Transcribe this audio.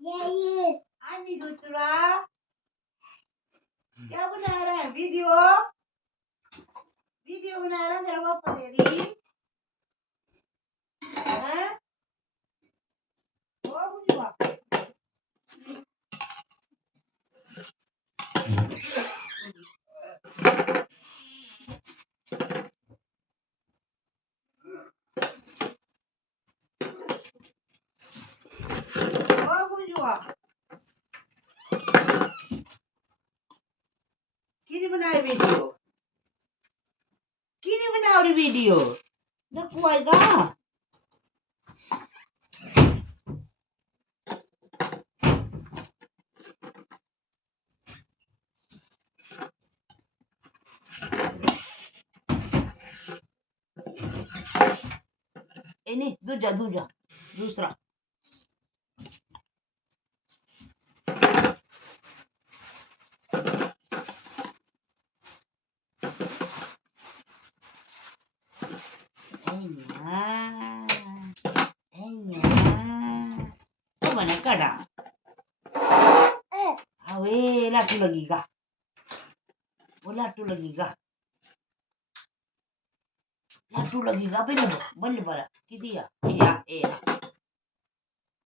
सही आनी दूसरा क्या बना रहा है? वीडियो वीडियो बना रहा है तेरा पापा तेरी हैं? ओ बुजुआ ओ बुजुआ किने बनाई वीडियो? किने बना रही वीडियो? नकु आएगा नहीं दूजा दूजा दूसरा mana kada awe latu lagi kah latu lagi kah apa ini balik balik gitu ya iya iya